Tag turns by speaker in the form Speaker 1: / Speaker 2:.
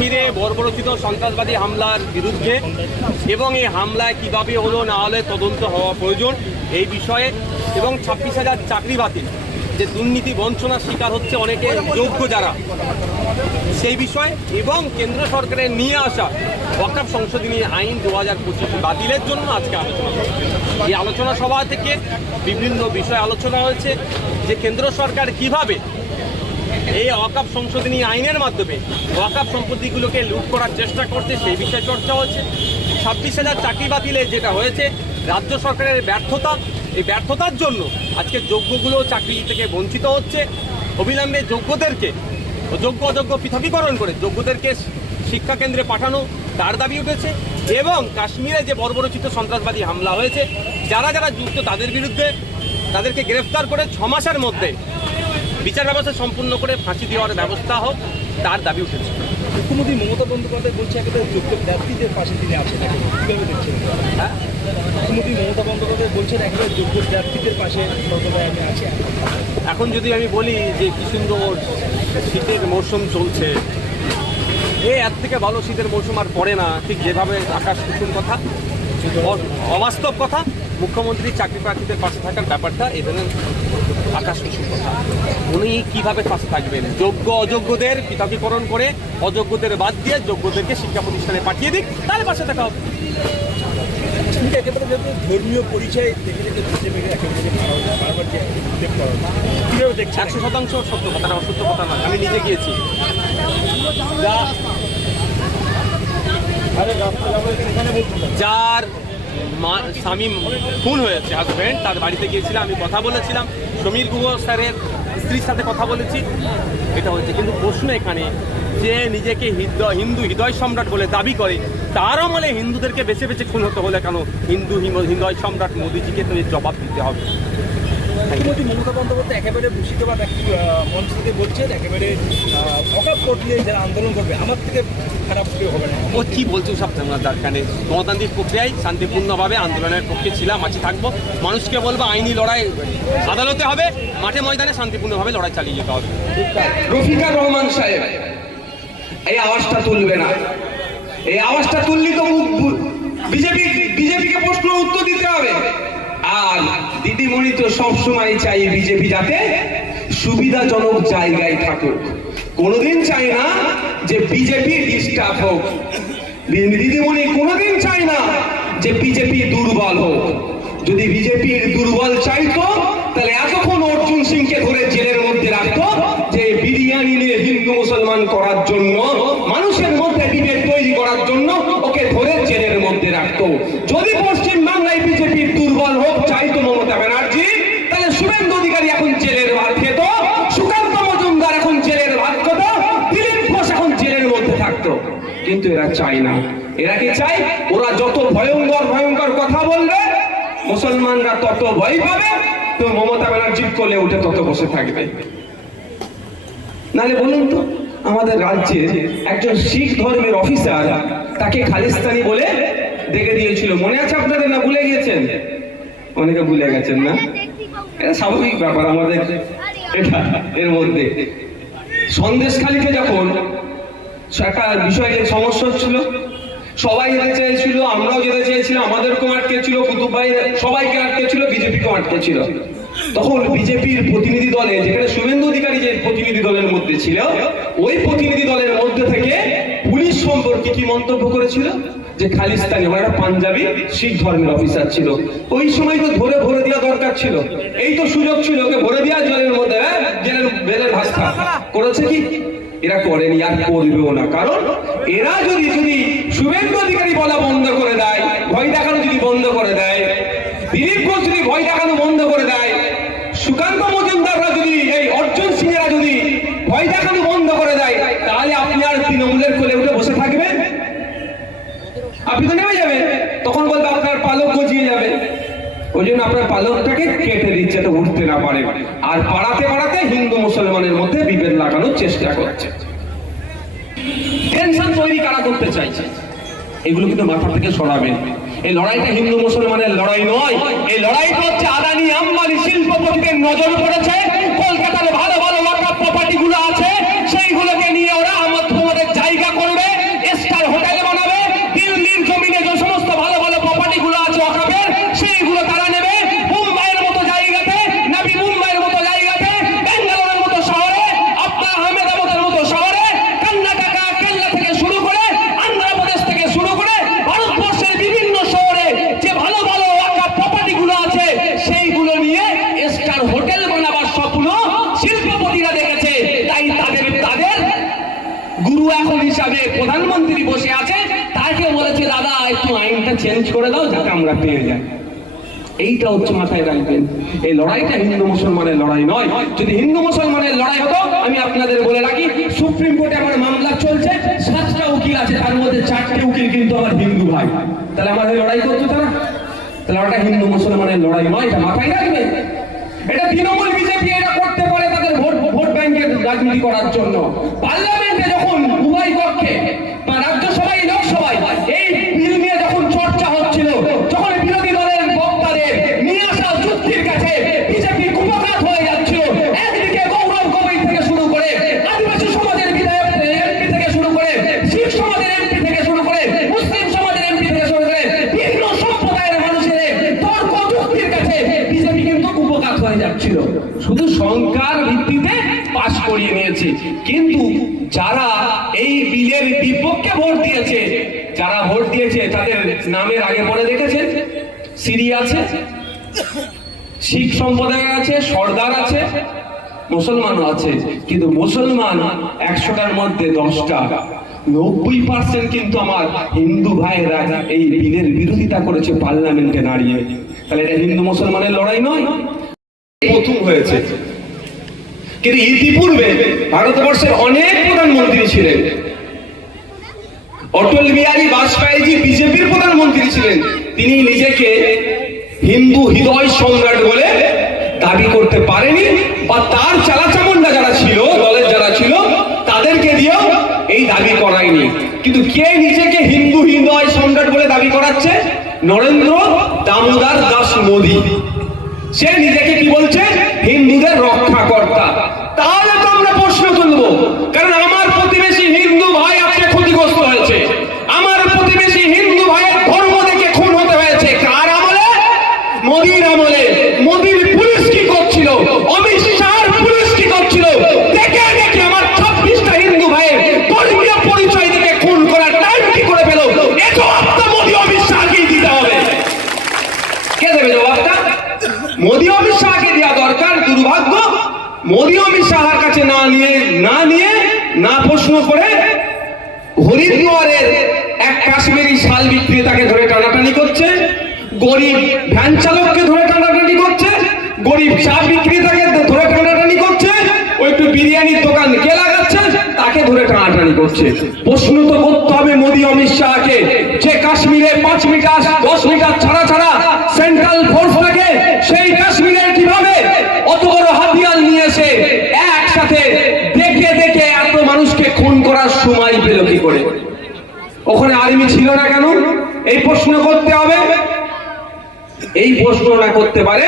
Speaker 1: কাশ্মীরে বর্বরচিত সন্ত্রাসবাদী হামলার বিরুদ্ধে এবং এই হামলায় কীভাবে হলো না হলে তদন্ত হওয়া প্রয়োজন এই বিষয়ে এবং ছাব্বিশ হাজার চাকরি বাতিল, যে দুর্নীতি বঞ্চনার শিকার হচ্ছে অনেকে যোগ্য যারা, সেই বিষয়ে এবং কেন্দ্র সরকারের নিয়ে আসা ওয়াকাপ সংশোধনী আইন দু হাজার পঁচিশ বাতিলের জন্য আজকে আলোচনা এই আলোচনা সভা থেকে বিভিন্ন বিষয় আলোচনা হয়েছে যে কেন্দ্র সরকার কীভাবে এই ওয়াকাপ সংশোধনী আইনের মাধ্যমে ওয়াকাপ সম্পত্তিগুলোকে লুট করার চেষ্টা করছে, সেই বিষয়ে চর্চা হচ্ছে। ছাব্বিশ হাজার চাকরি বাতিলে যেটা হয়েছে, রাজ্য সরকারের ব্যর্থতা, এই ব্যর্থতার জন্য আজকে যোগ্যগুলো চাকরি থেকে বঞ্চিত হচ্ছে। অবিলম্বে যোগ্যদেরকে, যোগ্য অযোগ্য পৃথকীকরণ করে যোগ্যদেরকে শিক্ষা কেন্দ্রে পাঠানো তার দাবি উঠেছে এবং কাশ্মীরে যে বর্বরচিত সন্ত্রাসবাদী হামলা হয়েছে, যারা যারা যুক্ত তাদের বিরুদ্ধে তাদেরকে গ্রেফতার করে ছ মাসের মধ্যে বিচার ব্যবস্থা সম্পূর্ণ করে ফাঁসি দেওয়ার ব্যবস্থা হোক তার দাবি উঠেছে।
Speaker 2: মুখ্যমন্ত্রী মমতা বন্দ্যোপাধ্যায় বলছে একেবারে যোগ্য ব্যক্তিদের পাশে তিনি আছেন। কীভাবে দেখছেন?
Speaker 1: হ্যাঁ?
Speaker 2: মুখ্যমন্ত্রী মমতা বন্দ্যোপাধ্যায় বলছেন একেবারে যোগ্য ব্যক্তিদের পাশে সর্বদা আমি আছি।
Speaker 1: এখন যদি আমি বলি যে কি সুন্দর শীতের মরশুম চলছে এ এর থেকে ভালো শীতের মরশুম আর পড়ে না ঠিক যেভাবে আকাশ কুসুম কথা অবাস্তব কথা। মুখ্যমন্ত্রী চাকরি প্রার্থীদের পাশে থাকার ব্যাপারটা এখানে আকাশ কুসুম কথা। উনি কীভাবে পাশে থাকবেন? যোগ্য অযোগ্যদের পৃথকীকরণ করে অযোগ্যদের বাদ দিয়ে যোগ্যদেরকে শিক্ষা প্রতিষ্ঠানে পাঠিয়ে দিক তাহলে পাশে থাকা হবে।
Speaker 2: একেবারে যেহেতু ধর্মীয় পরিচয় দেখে দেখে বিজেপিকে একেবারে বারবার- বারবার যে উল্লেখ করা হচ্ছে, কীভাবে
Speaker 1: একশো শতাংশ সত্য কথাটা অসত্য কথা না আমি নিজে গিয়েছি। যার মা, স্বামী খুন হয়েছে হাজব্যান্ড তার বাড়িতে গিয়েছিলাম আমি কথা বলেছিলাম। সমীর গুহ স্যারের স্ত্রীর সাথে কথা বলেছি। এটা হচ্ছে, কিন্তু প্রশ্ন এখানে, যে নিজেকে হৃদয় হিন্দু হৃদয় সম্রাট বলে দাবি করে, তার আমলে হিন্দুদেরকে বেছে বেছে খুন হতে হলে কেন হিন্দু হৃদয় সম্রাট মোদিজিকে তো জবাব দিতে হবে।
Speaker 2: মুখ্যমন্ত্রী মমতা বন্দ্যোপাধ্যায় একেবারে মুর্শিদাবাদ একটি মঞ্চ থেকে বলছেন একেবারে অকাপ নিয়ে যারা আন্দোলন করবে আমার থেকে খারাপ কেউ হবে না।
Speaker 1: ও কি বলছে সব দরকার নেই। গণতান্ত্রিক প্রক্রিয়ায় শান্তিপূর্ণভাবে আন্দোলনের পক্ষে ছিলাম আছি থাকব। মানুষকে বলব আইনি লড়াই আদালতে হবে মাঠে ময়দানে শান্তিপূর্ণভাবে লড়াই চালিয়ে যেতে হবে।
Speaker 3: রফিকার রহমান সাহেব এই আওয়াজটা তুলবে না। এই আওয়াজটা তুললি তো বিজেপি বিজেপিকে প্রশ্ন উত্তর দিতে হবে। আর দিদিমণি তো সবসময় চাই বিজেপি যাতে সুবিধাজনক জায়গায় থাকুক। কোনোদিন চাই না যে বিজেপি ডিস্টার্ব হোক। দিদিমণি কোনোদিন চাই না যে বিজেপি দুর্বল হোক। যদি বিজেপির দুর্বল চাইতো, তাহলে এতক্ষণ অর্জুন সিংকে ধরে জেলের মধ্যে রাখতো যে বিরিয়ানি নিয়ে হিন্দু মুসলমান করার জন্য, মানুষের মধ্যে বিভেদ তৈরি করার জন্য ওকে ধরে জেলের মধ্যে রাখতো। যদি পশ্চিম বাংলায় বিজেপির দুর্বল হোক চাইতো মমতা ব্যানার্জি তাহলে শুভেন্দু অধিকারী এখন জেলের ভাত খেত সুকান্ত মজুমদার এখন জেলের ভাত খেত দিলীপ ঘোষ এখন জেলের মধ্যে থাকতো কিন্তু এরা চায় না। এরা কি চায়? ওরা যত ভয়ঙ্কর ভয়ঙ্কর কথা বলবে, মুসলমানরা তত ভয় পাবে, তো মমতা ব্যানার্জির কোলে উঠে তত বসে থাকবে। নাহলে বলুন তো, আমাদের রাজ্যে একজন শিখ ধর্মের অফিসার তাকে খালিস্তানি বলে ডেকে দিয়েছিল। মনে আছে আপনাদের না ভুলে গিয়েছেন? অনেকে ভুলে গেছেন না? এটা স্বাভাবিক ব্যাপার আমাদের। এটা এর মধ্যে। সন্দেশখালিতে যখন একটা বিষয় সমস্যা হচ্ছিল সবাই যেতে চেয়েছিল, আমরাও যেতে চেয়েছিলাম, আমাদেরকেও আটকেছিল কুতুব ভাই সবাইকে আটকেছিল বিজেপিকেও আটকেছিল তখন বিজেপির প্রতিনিধি দলে, যেখানে শুভেন্দু অধিকারী যে প্রতিনিধি দলের মধ্যে ছিল, ওই প্রতিনিধি দলের মধ্যে থেকে পুলিশ সম্পর্কে কি মন্তব্য করেছিল? যে খালিস্তানি মানে একটা পাঞ্জাবি শিখ ধর্মের অফিসার ছিল। ওই সময় তো ধরে ভরে দেওয়া দরকার ছিল। এই তো সুযোগ ছিল, ওকে ভরে দেওয়া জলের মধ্যে হ্যাঁ? জেলের ভাত করেছে কি? এরা করেনি, আর করবেও না। কারণ এরা যদি যদি শুভেন্দু অধিকারী বলা বন্ধ করে দেয়, ভয় দেখানো যদি বন্ধ করে দেয়, দিলীপ ঘোষ যদি ভয় দেখানো বন্ধ করে দেয়, সুকান্ত মজুমদাররা যদি এই অর্জুন সিংয়েরা যদি ভয় দেখানো বন্ধ করে দেয় তাহলে আপনি আর তৃণমূলের কোলে উঠে বসে থাকবেন আপনি তো নেমে যাবেন তখন বলবে আপনার পালক গজিয়ে যাবে ওই জন্য আপনার পালকটাকে কেটে দিচ্ছে তো উঠতে না পারে। আর পাড়াতে পাড়াতে হিন্দু মুসলমানের মধ্যে বিভেদ লাগানোর চেষ্টা করছে। টেনশন তৈরি কারা করতে চাইছে? এগুলো কিন্তু মাথা থেকে সরাবেন এই লড়াইটা হিন্দু মুসলমানের লড়াই নয়। এই লড়াইটা হচ্ছে আদানি আম্বানি শিল্পপতিদের নজর হোটেল বানাবার স্বপ্ন শিল্পপতিরা দেখেছে। তাই তাদের তাদের গুরু এখন হিসাবে প্রধানমন্ত্রী বসে আছে। তাকে বলেছে, দাদা, একটু আইনটা চেঞ্জ করে দাও যাতে আমরা পেয়ে যাই। এইটা হচ্ছে মাথায় রাখবেন। এই লড়াইটা হিন্দু মুসলমানের লড়াই নয়। যদি হিন্দু মুসলমানের লড়াই হতো, আমি আপনাদের বলে রাখি, সুপ্রিম কোর্টে আমার মামলা চলছে। সাতটা উকিল আছে, তার মধ্যে চারটে উকিল কিন্তু আমার হিন্দু ভাই। তাহলে আমার লড়াই করতো তারা? তাহলে ওটা হিন্দু মুসলমানের লড়াই নয়, এটা মাথায় রাখবেন। এটা তৃণমূল বিজেপি এটা করতে পারে তাদের ভোট ভোট ব্যাংকের রাজনীতি করার জন্য। পার্লামেন্টে যখন উভয় পক্ষে বা রাজ্যসভায় লোকসভায় এই বিল নিয়ে যখন চর্চা হচ্ছিল যখন বিরোধী দলের বক্তাদের নিয়ে আসা যুক্তির কাছে বিজেপি কুপকাত হয়ে যাচ্ছিল একদিকে গৌরব গগৈ থেকে শুরু করে আদিবাসী সমাজের বিধায়ক এমপি থেকে শুরু করে শিখ সমাজের এমপি থেকে শুরু করে মুসলিম সমাজের এমপি থেকে শুরু করে ভিন্ন সম্প্রদায়ের মানুষের তর্ক যুক্তির কাছে বিজেপি কিন্তু কুপকাত হয়ে যাচ্ছিল শুধু সংখ্যার ভিত্তিতে পাশ করিয়ে নিয়েছে। কিন্তু যারা এই বিলের বিপক্ষে ভোট দিয়েছে, যারা ভোট দিয়েছে, তাদের নামের আগে পরে দেখেছেন? সিরি আছে, শিখ সম্প্রদায় আছে, সর্দার আছে, মুসলমানও আছে। কিন্তু মুসলমান একশোটার মধ্যে দশটা। নব্বই পার্সেন্ট কিন্তু আমার হিন্দু ভাইয়েরা এই বিলের বিরোধিতা করেছে পার্লামেন্টে দাঁড়িয়ে। তাহলে এটা হিন্দু মুসলমানের লড়াই নয়। প্রথম হয়েছে। কিন্তু ইতিপূর্বে ভারতবর্ষের অনেক প্রধানমন্ত্রী ছিলেন। অটল বিহারী বাজপেয়ীজি বিজেপির প্রধানমন্ত্রী ছিলেন। তিনি নিজেকে হিন্দু হৃদয় সম্রাট বলে দাবি করতে পারেনি বা তার চালাচামুন্ডা যারা ছিল, দলের যারা ছিল, তাদেরকে দিয়েও এই দাবি করায়নি। কিন্তু কে নিজেকে হিন্দু হৃদয় সম্রাট বলে দাবি করাচ্ছে? নরেন্দ্র দামোদর দাস মোদী। সে নিজেকে কি বলছে? হিন্দুদের রক্ষাকর্তা। মোদী অমিত শাহকে দেওয়া দরকার, দুর্ভাগ্য। মোদী অমিত শাহের কাছে না নিয়ে না নিয়ে, না প্রশ্ন করে হরিদ্বারের এক কাশ্মীরি শাল বিক্রেতাকে ধরে টানাটানি করছে, গরিব ভ্যান চালককে ধরে টানাটানি করছে, গরিব চা বিক্রেতাকে ধরে টানাটানি করছে, ও একটু বিরিয়ানির দোকান কে লাগাচ্ছে, তাকে ধরে টানাটানি করছে। প্রশ্ন তো করতে হবে মোদী অমিত শাহকে, যে কাশ্মীরে পাঁচ মিটার, দশ মিটার ছাড়া ছাড়া সেন্ট্রাল ফোর্স থাকে সেই কাশ্মীরে কীভাবে অত বড় হাতিয়ার নিয়ে এসে একসাথে দেখে দেখে এত মানুষকে খুন করার সময় পেল কি করে। ওখানে আর্মি ছিল না কেন? এই প্রশ্ন করতে হবে। এই প্রশ্ন না করতে পারে